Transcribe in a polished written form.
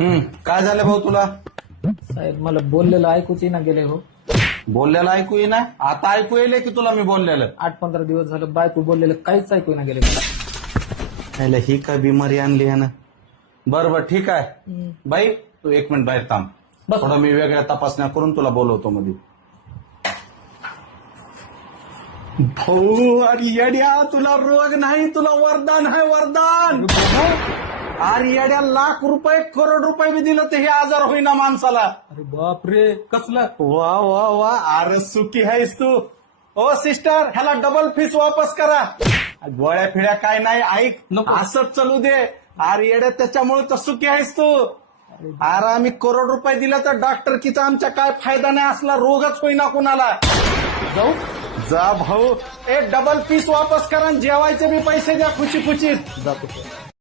काय झालं भाऊ तुला? साहेब मला बोललेलं ऐकूच ना गेले हो. बोललेलं ऐकू ये ना? आता ऐकू येईल की तुला मी बोललेलं? 8-15 दिवस झालं बायको बोललेलं काहीच ऐकू ना गेले मला. याला ही काय बिमारी आणली आहे ना? बरं ठीक आहे बाई, तू 1 मिनिट बाहेर थांब. बस. थोडं मी वेगळ्या तपासण्या करून तुला बोलवतो मध्ये. भाऊ अरे येड्या, तुला रोग नाही, तुला वरदान आहे, वरदान. अरे येड्या, लाख रुपये करोड रुपये बी दिलं तर हे आजार होईना माणसाला. अरे बाप रे, कसला? वा वा वा, अरे सुखी आहेस तू. ओ सिस्टर, ह्याला डबल फीस वापस करा. गोळ्या फिड्या काय नाही, ऐक नको. असंच चालू दे. अरे येड्या, त्याच्यामुळे तर सुखी आहेस तू. अरे आम्ही करोड रुपये दिला तर डॉक्टर किचा आमच्या काय फायदा नाही, असला रोगच होईना कुणाला. जाऊ जा भाऊ, डबल फीस वापस करा आणि जेवायचे बी पैसे द्या खुशी खुशीत. जातो.